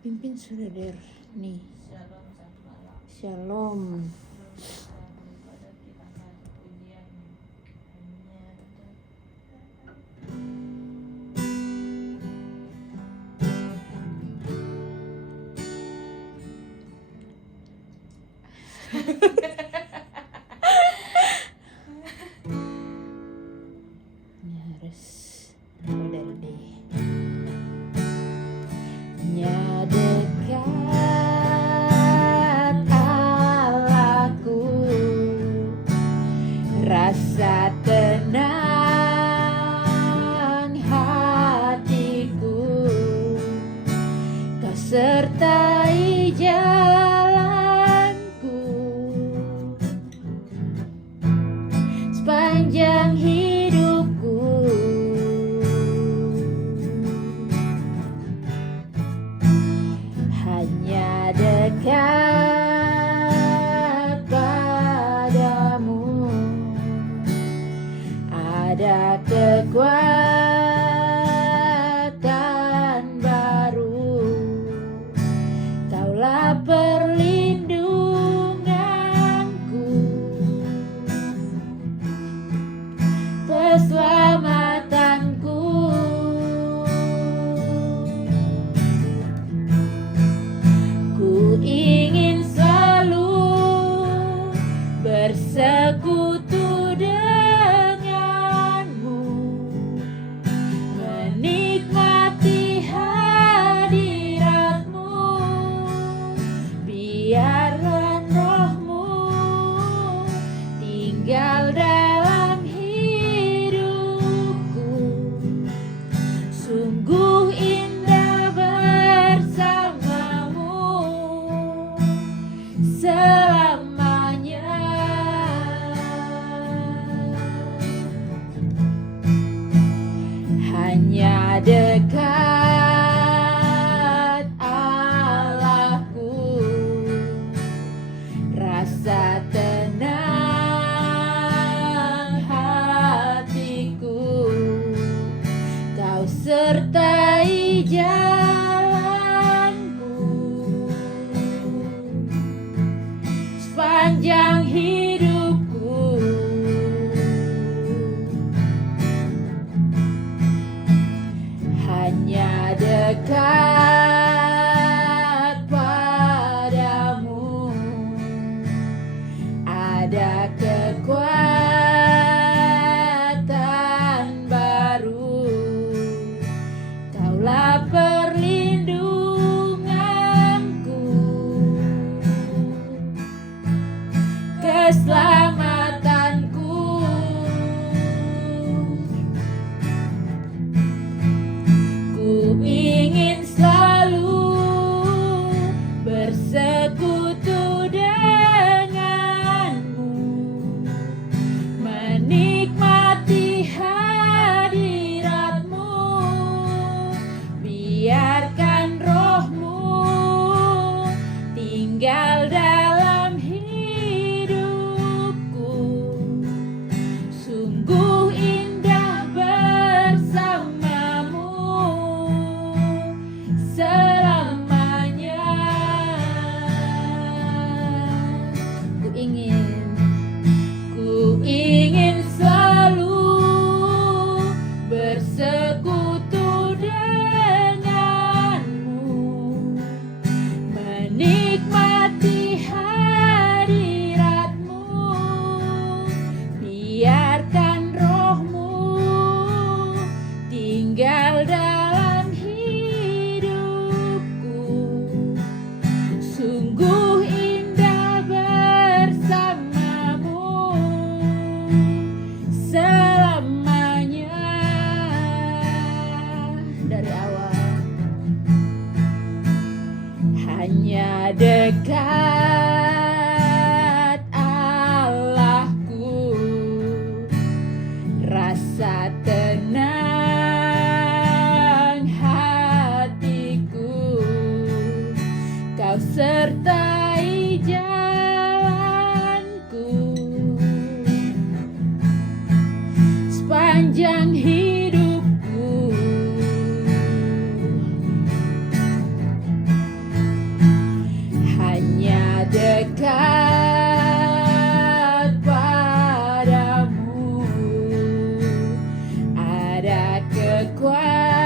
Pimpin saudara nih. Shalom satu malam. Shalom. Pada kita akan pujian hanya Ini harus model deh. Nya dekat Allahku, rasa tenang hatiku, kau sertai jalanku sepanjang hidupku. Hanya dekat padamu ada kekuatan baru. Kaulah perlindunganku, keselamatanku. Ku ingin selalu bersekutu denganmu, menikmati hadiratmu. Biarlah rohmu tinggal dalam hidupku. Sungguh indah bersamamu selamanya. Hanya dekat Allahku, rasa tenang hatiku, kau sertai jalanku sepanjang hidupku. Hanya dekat padamu ada kekuatan baru. Kaulah perlindunganku, keselamatanku. Ku ingin selalu bersekutu denganmu, menikmati hadiratmu. Biarkan rohmu tinggal dalam hidupku. Sungguh indah bersamamu selamanya. Ku ingin selalu bersekutu denganmu, menikmati hadiratmu. Biarkan rohmu tinggal dalam hidupku. Sungguh indah bersamamu selamanya. Dari awal hanya dekat Allahku, rasa tenang hatiku, kau sertai jalanku sepanjang hidupku. dekat padamu, ada kekuatan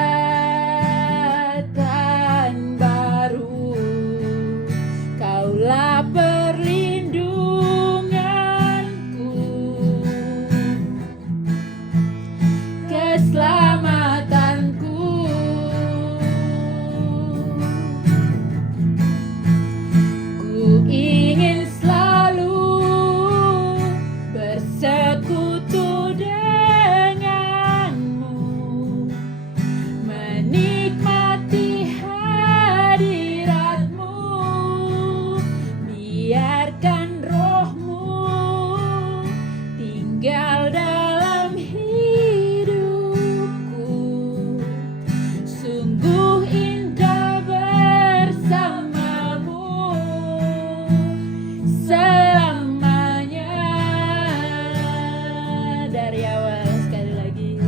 baru. Kaulah perlindunganku, keselamatanku. Ku ingin selalu bersekutu denganmu, menikmati hadiratmu. Biarkan rohmu tinggal dalam hidupku. Sungguh indah bersamamu selamanya. Dari awal sekali lagi.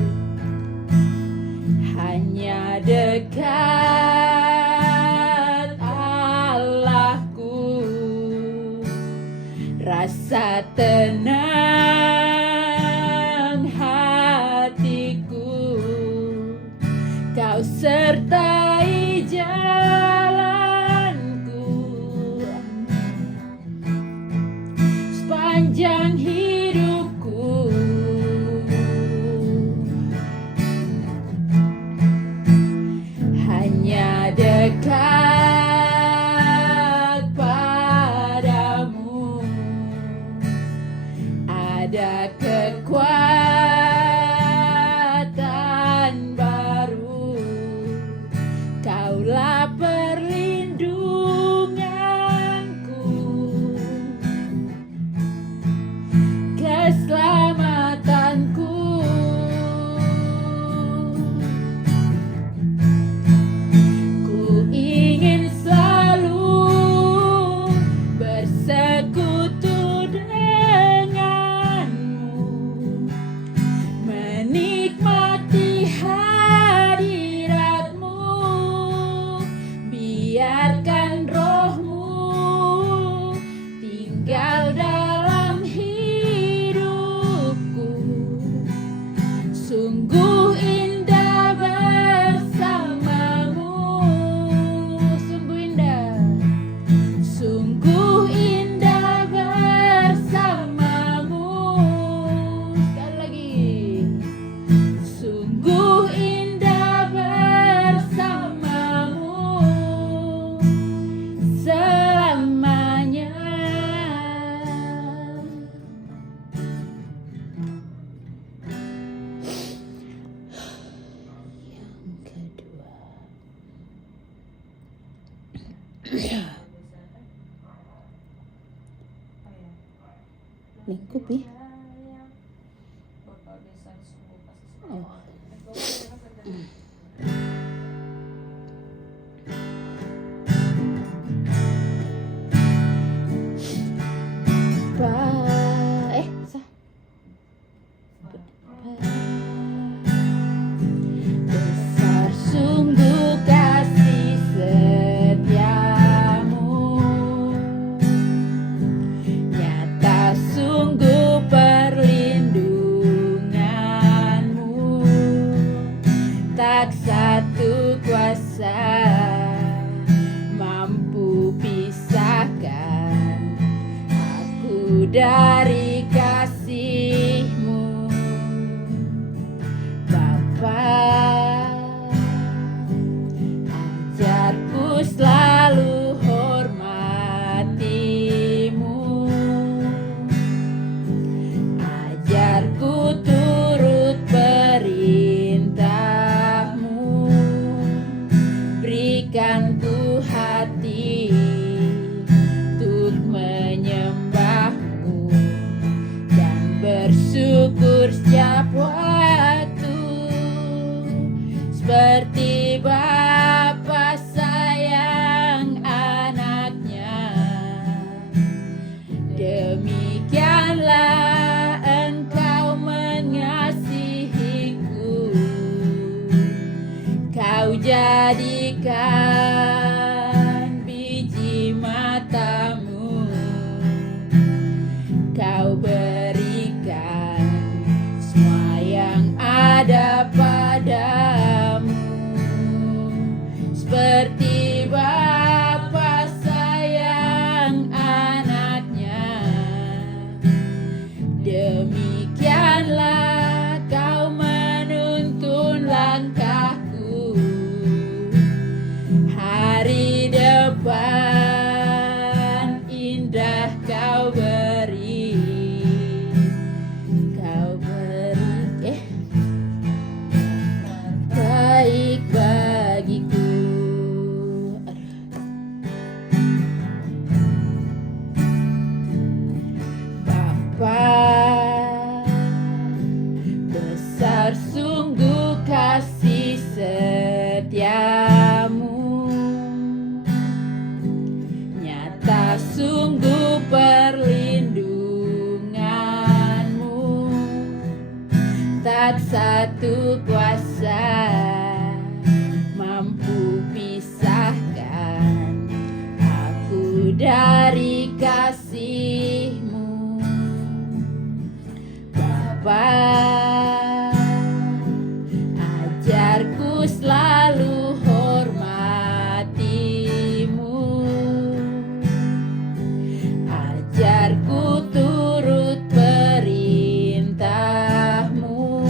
Hanya dekat Allahku, rasa tenang hatiku. Kau sertai jalanku sepanjang hidupku. Hanya dekat padamu, ada kekuatan baru. Kaulah perlindunganku, keselamatanku. Ku ingin selalu bersekutu denganmu, menikmati hadiratmu. Biarkan rohmu tinggal dalam hidupku. Sungguh indah bersamamu, sungguh indah, sungguh indah bersamamu. Sekali lagi, sungguh indah bersamamu selamanya. Yang kedua, lingkup ya. Oh. Besar sungguh kasih setiamu, nyata sungguh perlindunganmu. Tak satu kuasa mampu pisahkan aku dari kasih-Mu, Bapa. Ajarku selalu hormati-Mu, ajarku turut perintah-Mu. Berikan ku hati untuk menyembah-Mu dan bersyukur setiap waktu, seperti Bapa sayang anaknya. Demikianlah Engkau mengasihiku. Kau jadikan biji mata-Mu seperti Bapa sayang anaknya, demikianlah kau menuntun langkahku. Hari depan indah kau beri, baik bagiku. Bapa, besar sungguh kasih setiamu, nyata sungguh perlindunganmu, tak satu kuasa mampu pisahkan aku dari kasih-Mu. Bapa, ajarku selalu hormati-Mu, ajarku turut perintah-Mu,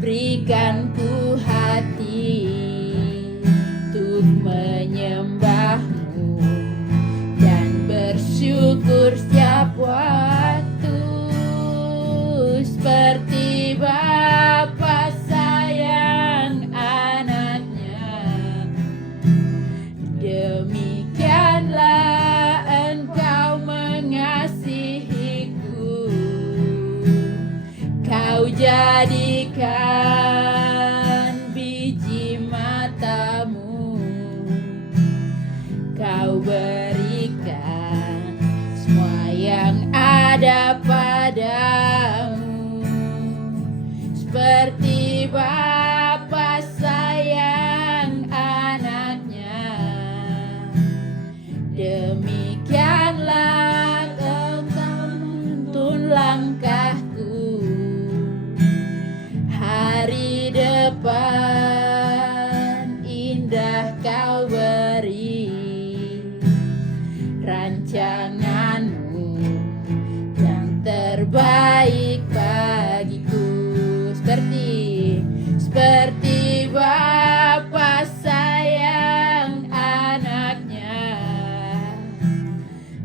berikan ku hati untuk menyembah-Mu dan bersyukur setiap waktu, seperti Bapa sayang anaknya, demikianlah Engkau mengasihiku. Kau jadikan biji mata-Mu, Kau berikan semua yang ada padamu, seperti Bapa sayang anaknya, demikianlah Engkau menuntun langkahku. Hari depan indah Kau beri, rancangan-Mu yang terbaik bagiku, seperti Bapa sayang anaknya,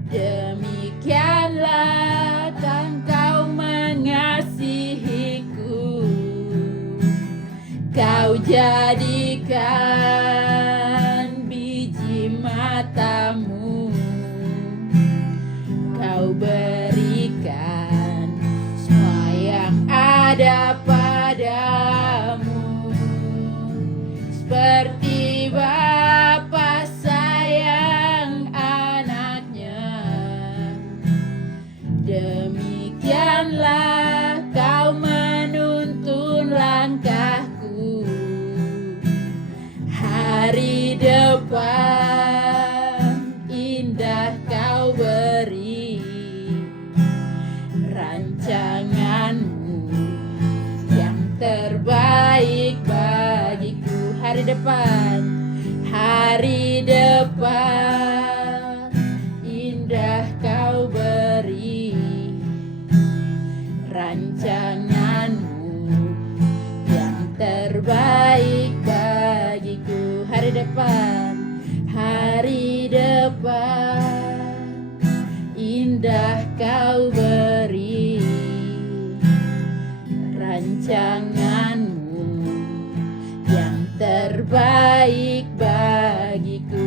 demikianlah Engkau mengasihiku. Kau jadikan biji mata-Mu, Kau berikan semua yang ada padamu, seperti Bapa sayang anaknya, demikianlah Kau menuntun langkahku. Hari depan indah Kau beri, rancangan-Mu yang terbaik bagiku. Hari depan indah Kau beri, rancangan-Mu yang terbaik bagiku. Hari depan indah Kau beri, rancangan-Mu yang terbaik bagiku.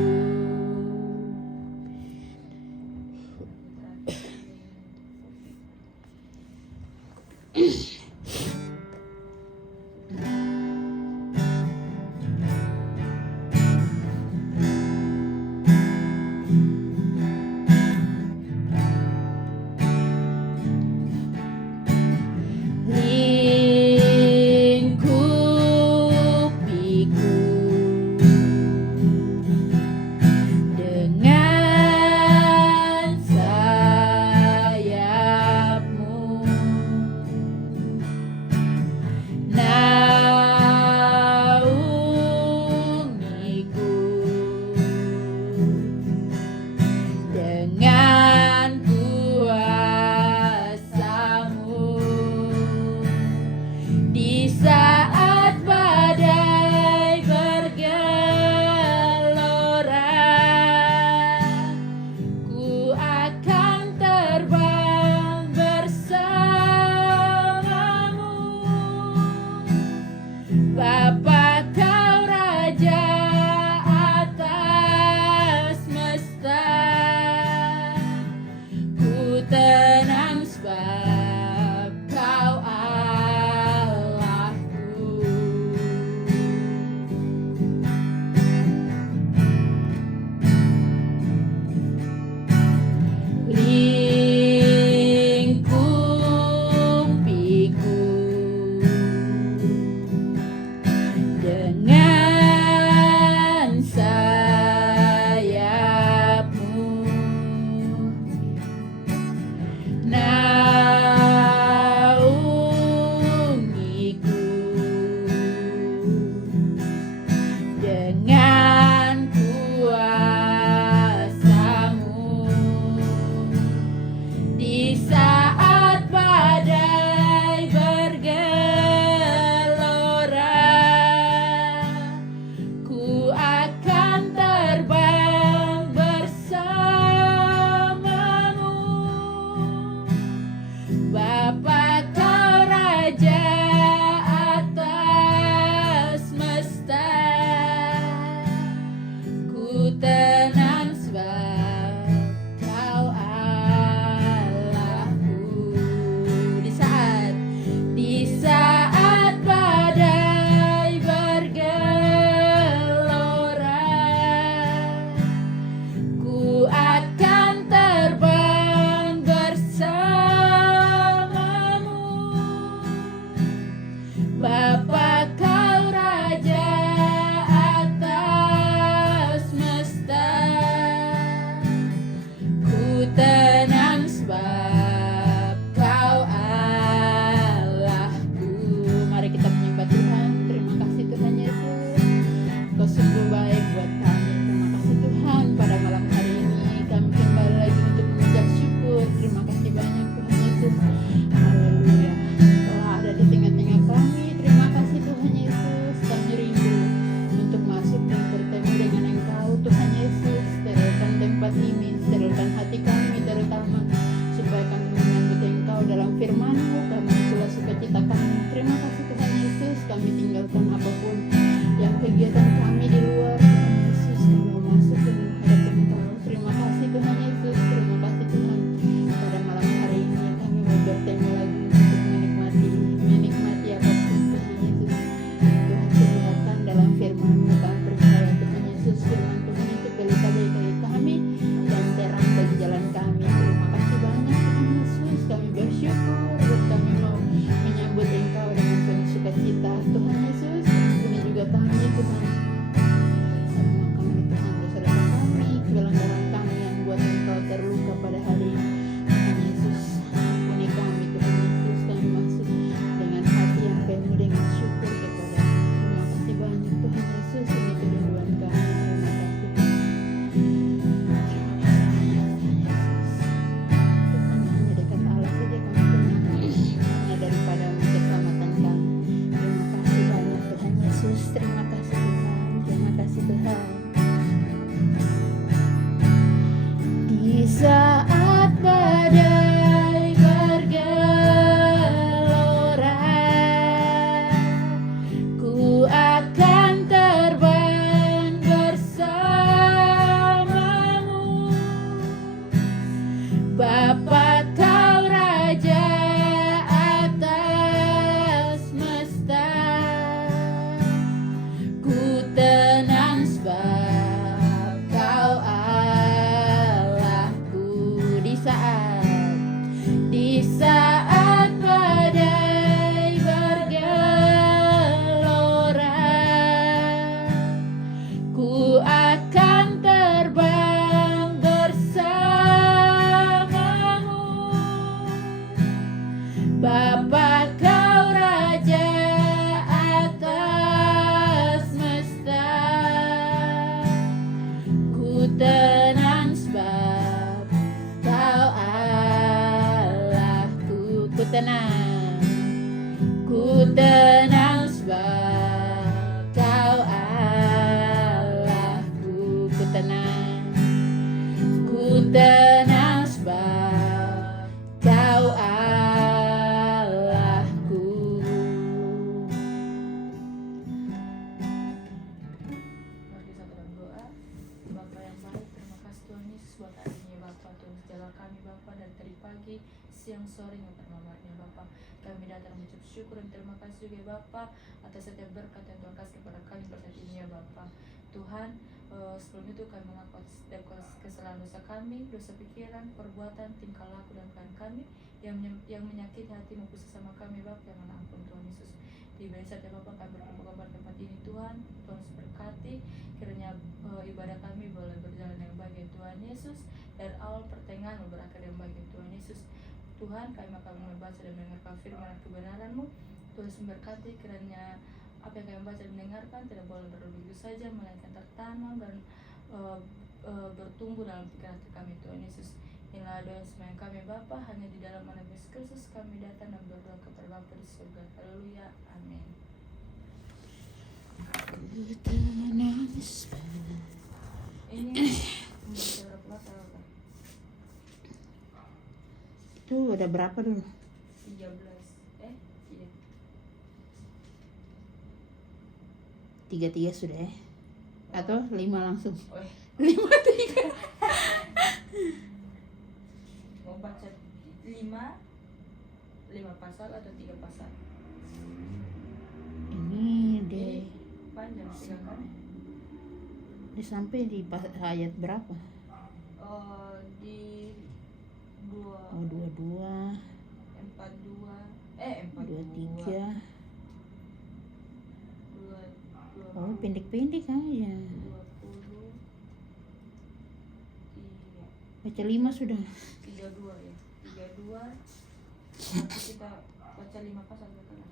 Lingkupiku dengan kuasa-Mu. Di saat badai bergelora, ku akan terbang bersama-Mu. Bapa, Kau Raja atas semesta, ku tenang sebab Kau Allahku. Di saat badai bergelora, ku akan terbang bersama-Mu. Bapa, Kau Raja atas semesta, ku tenang sebab Kau Allahku. Mari kita menyembah Tuhan. Terima kasih Tuhan Yesus, Kau sungguh baik buat kami. Terima kasih Tuhan, pada malam hari ini kami kembali lagi untuk mengucap syukur. Terima kasih banyak Tuhan Yesus. Haleluya, Kau ada di tengah-tengah kami. Terima kasih Tuhan Yesus. Kami rindu untuk masuk dan bertemu dengan Engkau Tuhan Yesus. Sterilkan tempat ini, sterilkan hati kami terutama, supaya kami menyambut Engkau dalam firman-Mu. Kami pula sukacita kami. Terima kasih Tuhan Yesus. Kami tinggalkan apapun yang kegiatan kami di luar. Tuhan Yesus, kami mau masuk dan menghadap Engkau. Terima kasih Tuhan Yesus. Terima kasih Tuhan, pada malam hari ini kami mau bertemu lagi untuk menikmati apapun Tuhan Yesus. Tuhan ceritakan dalam firman-Mu. Kami percaya Tuhan Yesus, firman Tuhan itu pelita bagi kami dan terang bagi jalan kami. Terima kasih banyak Tuhan Yesus. Kami bersyukur dan kami mau menyambut Engkau dengan penuh sukacita Tuhan Yesus. Ampuni juga kami Tuhan, semua kami Tuhan, dosa-dosa kami, pelanggaran kami yang buat Engkau terluka pada hari ini Tuhan Yesus. Ampuni kami Tuhan Yesus. Kami masuk dengan hati yang penuh dengan syukur kepada. Terima kasih banyak Tuhan Yesus. Ini kerinduan kami. Terima kasih. Terima kasih banyak Tuhan Yesus. Tuhan, hanya dekat Allah saja kami tenang, hanya daripada keselamatan kami. Terima kasih banyak Tuhan Yesus. Terima kasih Tuhan. Terima kasih Tuhan. Di saat badai bergelora, ku akan terbang bersama-Mu. Bapa, Kau Raja atas semesta, ku tenang sebab Kau Allahku. Di saat badai bergelora, ku akan terbang bersama-Mu. Bapa, Kau Raja atas semesta, ku tenang sebab Kau Allahku. Ku tenang sebab Kau Allahku. Ku tenang sebab Kau Allahku. Mari kita berdoa. Bapa yang baik, terima kasih Tuhan Yesus buat hari ini Bapa. Tuhan jaga kami Bapa dari tadi pagi, siang, sore, maupun malamnya Bapa. Kami datang mengucap syukur dan terima kasih juga Bapa atas setiap berkat yang Tuhan kasih kepada kami pada saat ini ya Bapa. Tuhan, sebelum itu kami mengaku setiap kesalahan dosa kami, dosa pikiran, perbuatan, tingkah laku dan peran kami yang menyakiti hati maupun sesama kami Bapa, yang mana ampun Tuhan Yesus. Di saat ya Bapak kami berkumpul pada tempat ini Tuhan, Tuhan berkati kiranya ibadah kami boleh berjalan yang baik ya Tuhan Yesus, dari awal pertengahan berakhir yang baik ya Tuhan Yesus. Tuhan, kami akan membaca dan mendengarkan firman kebenaran-Mu. Tuhan berkati kiranya apa yang kami baca dan dengarkan tidak boleh begitu saja, melainkan tertanam dan bertumbuh dalam pikiran hati kami. Tuhan Yesus, inilah doa sembahyang kami Bapa, hanya di dalam nama Yesus Kristus kami datang dan berdoa kepada Bapa di surga. Haleluya, amin. Ini membaca berapa kata Bapak? Itu ada berapa dulu? 13. Iya. 33 sudah ya? Atau 5 langsung? Oh, 53. mau baca 5 pasal atau 3 pasal? Ini deh. Panjang silakan. Dia sampai di ayat berapa? Di 2 Oh, 22, 23. Oh, pendek-pendek aja. 20. Iya. Baca 5 sudah. 32 ya. 32. Nanti kita baca 5 pasal betul.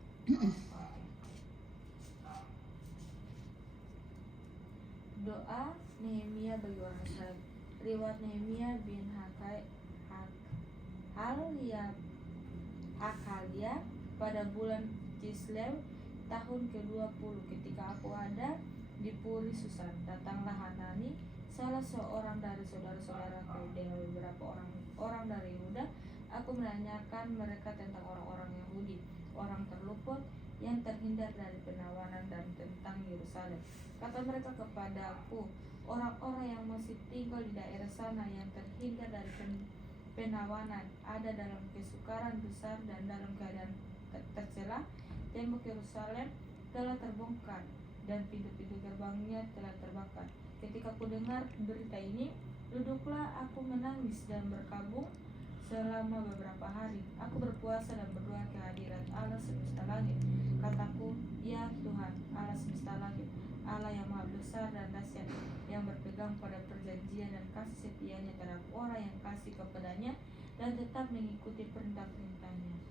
Doa Nehemia bagi orang Israel. Riwayat Nehemia bin Hakalia pada bulan Kislev tahun ke-20 ketika aku ada di Puri Susan, datanglah Hanani, salah seorang dari saudara-saudaraku, dengan beberapa orang dari Yehuda. Aku menanyakan mereka tentang orang-orang Yahudi, orang terluput yang terhindar dari penawanan, dan tentang Yerusalem. Kata mereka kepadaku, orang-orang yang masih tinggal di daerah sana yang terhindar dari penawanan ada dalam kesukaran besar dan dalam keadaan tercela. Tembok Yerusalem telah terbongkar dan pintu-pintu gerbangnya telah terbakar. Ketika aku dengar berita ini, duduklah aku menangis dan berkabung selama beberapa hari. Aku berpuasa dan berdoa ke hadirat Allah semesta langit. Kataku, ya Tuhan, Allah semesta langit, Allah yang maha besar dan dahsyat, yang berpegang pada perjanjian dan kasih setianya terhadap orang yang kasih kepadanya dan tetap mengikuti perintah-perintahnya.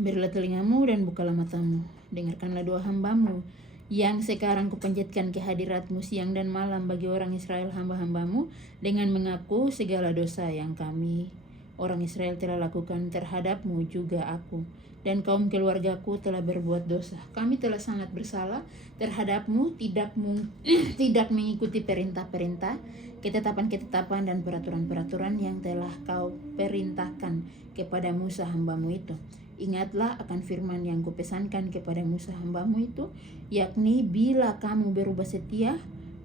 Berilah telingamu dan bukalah matamu, dengarkanlah doa hambamu yang sekarang kupanjatkan ke hadiratmu siang dan malam bagi orang Israel hamba-hambamu, dengan mengaku segala dosa yang kami orang Israel telah lakukan terhadapmu, juga aku dan kaum keluargaku telah berbuat dosa. Kami telah sangat bersalah terhadapmu, tidak mengikuti perintah-perintah, ketetapan-ketetapan dan peraturan-peraturan yang telah kau perintahkan kepada Musa hambamu itu. Ingatlah akan firman yang kupesankan kepada Musa hambamu itu, yakni bila kamu berubah setia,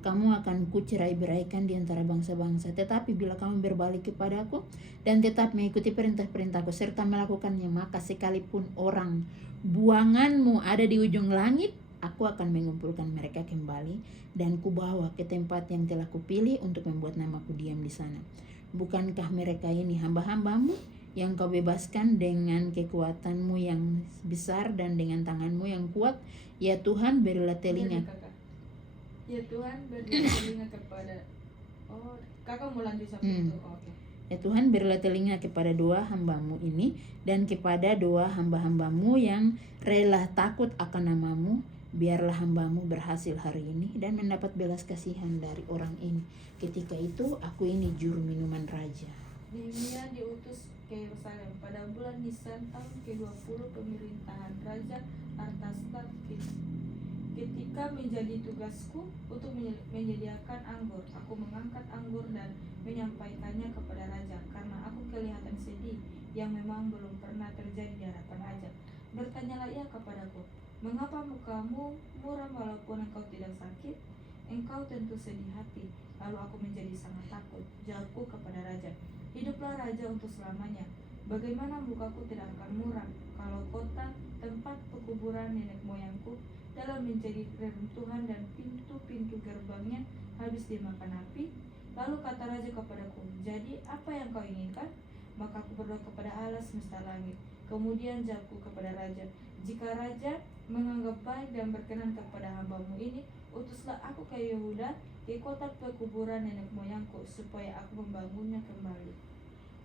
kamu akan kucerai-beraikan di antara bangsa-bangsa. Tetapi bila kamu berbalik kepadaku dan tetap mengikuti perintah-perintahku serta melakukannya, maka sekalipun orang buanganmu ada di ujung langit, aku akan mengumpulkan mereka kembali dan kubawa ke tempat yang telah kupilih untuk membuat namaku diam di sana. Bukankah mereka ini hamba-hambamu yang kau bebaskan dengan kekuatanmu yang besar dan dengan tanganmu yang kuat? Ya Tuhan, berilah telinga. Ya Tuhan, berilah telinga kepada. Oh, kakak mau lanjut sampai itu. Oke. Ya Tuhan, berilah telinga kepada doa hambamu ini dan kepada doa hamba-hambamu yang rela takut akan namamu. Biarlah hambamu berhasil hari ini dan mendapat belas kasihan dari orang ini. Ketika itu aku ini juru minuman raja. Nehemia diutus ke Yerusalem pada bulan Nisan tahun ke-20 pemerintahan Raja Artasasita. Ketika menjadi tugasku untuk menyediakan anggur, aku mengangkat anggur dan menyampaikannya kepada raja, karena aku kelihatan sedih yang memang belum pernah terjadi di hadapan raja. Bertanyalah ia kepadaku, mengapa mukamu muram walaupun engkau tidak sakit? Engkau tentu sedih hati. Lalu aku menjadi sangat takut. Jawabku kepada raja, hiduplah raja untuk selamanya. Bagaimana mukaku tidak akan muram kalau kota tempat pekuburan nenek moyangku dalam menjadi reruntuhan dan pintu-pintu gerbangnya habis dimakan api? Lalu kata raja kepadaku, jadi apa yang kau inginkan? Maka aku berdoa kepada Allah semesta langit. Kemudian jawabku kepada raja, jika raja menganggap baik dan berkenan kepada hambamu ini, utuslah aku ke Yehuda, ke kota pekuburan nenek moyangku, supaya aku membangunnya kembali.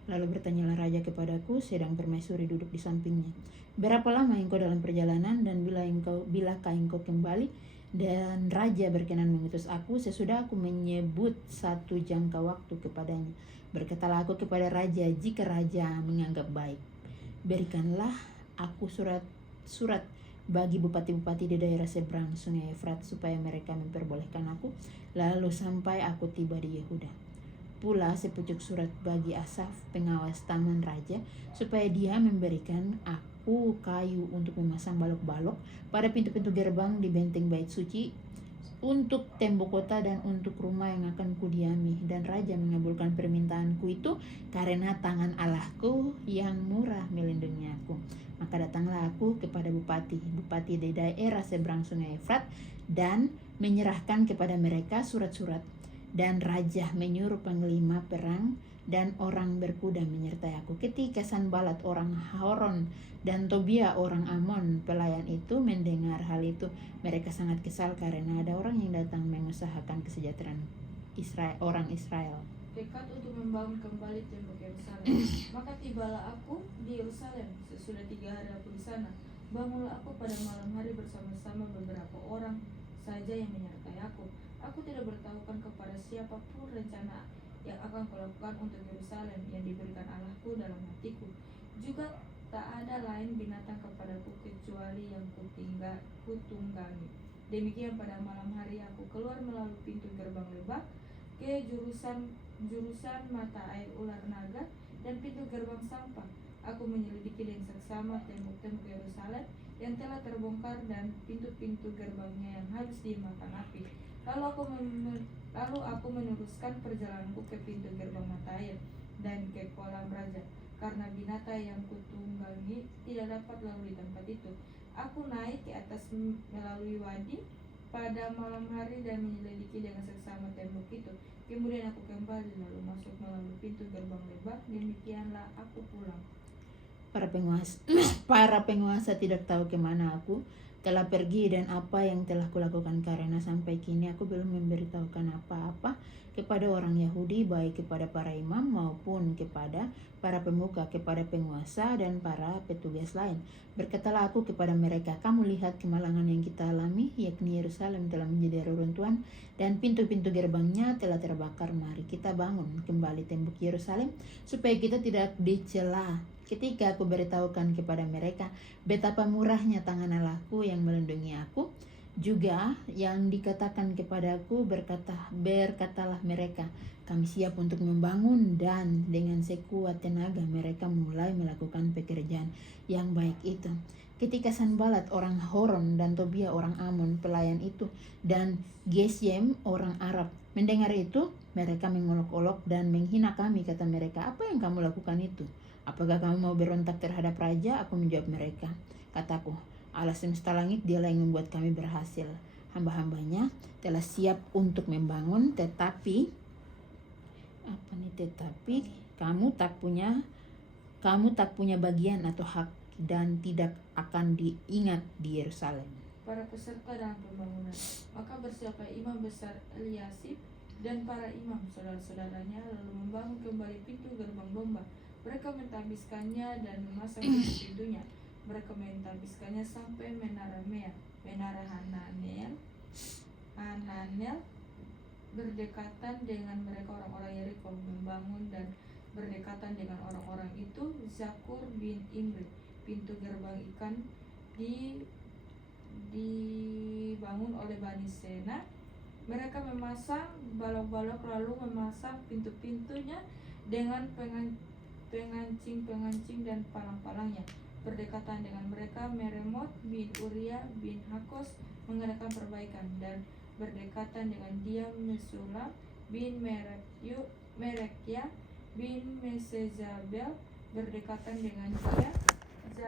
Lalu bertanyalah raja kepadaku, sedang permaisuri duduk di sampingnya. Berapa lama engkau dalam perjalanan, dan bilakah engkau kembali? Dan raja berkenan mengutus aku sesudah aku menyebut satu jangka waktu kepadanya. Berkatalah aku kepada raja, jika raja menganggap baik, berikanlah aku surat bagi bupati-bupati di daerah seberang sungai Efrat, supaya mereka memperbolehkan aku lalu sampai aku tiba di Yehuda. Pula sepucuk surat bagi Asaf, pengawas taman raja, supaya dia memberikan aku kayu untuk memasang balok-balok pada pintu-pintu gerbang di benteng bait suci, untuk tembok kota dan untuk rumah yang akan kudiami. Dan raja mengabulkan permintaanku itu karena tangan Allahku yang murah melindungi aku. Maka datanglah aku kepada bupati di daerah seberang sungai Efrat, dan menyerahkan kepada mereka surat-surat. Dan raja menyuruh panglima perang dan orang berkuda menyertai aku. Ketika Sanbalat orang Horon dan Tobia orang Amon pelayan itu mendengar hal itu, mereka sangat kesal karena ada orang yang datang mengusahakan kesejahteraan orang Israel. Dekat untuk membangun kembali tembok Yerusalem. Maka tibalah aku di Yerusalem. Sesudah 3 hari aku di sana, bangunlah aku pada malam hari bersama-sama beberapa orang saja yang menyertai aku. Aku tidak beritahukan kepada siapapun rencana yang akan kulakukan untuk Yerusalem yang diberikan Allahku dalam hatiku. Juga tak ada lain binatang kepadaku kecuali yang kutunggangi. Demikian pada malam hari aku keluar melalui pintu gerbang lebah ke jurusan mata air ular naga dan pintu gerbang sampah. Aku menyelidiki dengan seksama tembok-tembok Yerusalem yang telah terbongkar dan pintu-pintu gerbangnya yang harus dimakan api. Lalu aku meneruskan perjalananku ke pintu gerbang mata air dan ke kolam raja, karena binatang yang kutunggangi tidak dapat lalu di tempat itu. Aku naik ke atas melalui wadi pada malam hari dan menyelidiki dengan seksama tembok itu. Kemudian aku kembali lalu masuk melalui pintu gerbang lebar. Demikianlah aku pulang. Para penguasa tidak tahu kemana aku telah pergi dan apa yang telah kulakukan, karena sampai kini aku belum memberitahukan apa-apa kepada orang Yahudi, baik kepada para imam maupun kepada para pemuka, kepada penguasa dan para petugas lain. Berkatalah aku kepada mereka, kamu lihat kemalangan yang kita alami, yakni Yerusalem telah menjadi reruntuhan dan pintu-pintu gerbangnya telah terbakar. Mari kita bangun kembali tembok Yerusalem supaya kita tidak dicela. Ketika aku beritahukan kepada mereka betapa murahnya tangan Allahku yang melindungi aku, juga yang dikatakan kepadaku, berkatalah mereka, kami siap untuk membangun. Dan dengan sekuat tenaga mereka mulai melakukan pekerjaan yang baik itu. Ketika Sanbalat orang Horon dan Tobia orang Amon pelayan itu dan Gesem orang Arab mendengar itu, mereka mengolok-olok dan menghina kami. Kata mereka, apa yang kamu lakukan itu? Apakah kamu mau berontak terhadap raja? Aku menjawab mereka, kataku, Allah semesta langit, dialah yang membuat kami berhasil. Hamba-hambanya telah siap untuk membangun, tetapi kamu tak punya bagian atau hak dan tidak akan diingat di Yerusalem. Para peserta dalam pembangunan. Maka bersiaplah imam besar Eliasib dan para imam saudara-saudaranya lalu membangun kembali pintu gerbang domba. Mereka mentabiskannya dan memasang pintu-pintunya. Mereka mentabiskannya sampai menara Hananel berdekatan dengan mereka orang-orang Yeriko. Membangun dan berdekatan dengan orang-orang itu Zakur bin Imri. Pintu gerbang ikan dibangun oleh Bani Sena. Mereka memasang balok-balok lalu memasang pintu-pintunya dengan pengancing-pengancing dan palang-palangnya. Berdekatan dengan mereka Meremot bin Uria bin Hakos mengadakan perbaikan, dan berdekatan dengan dia Mesulam bin Merekya bin Mesezabel. Berdekatan dengan dia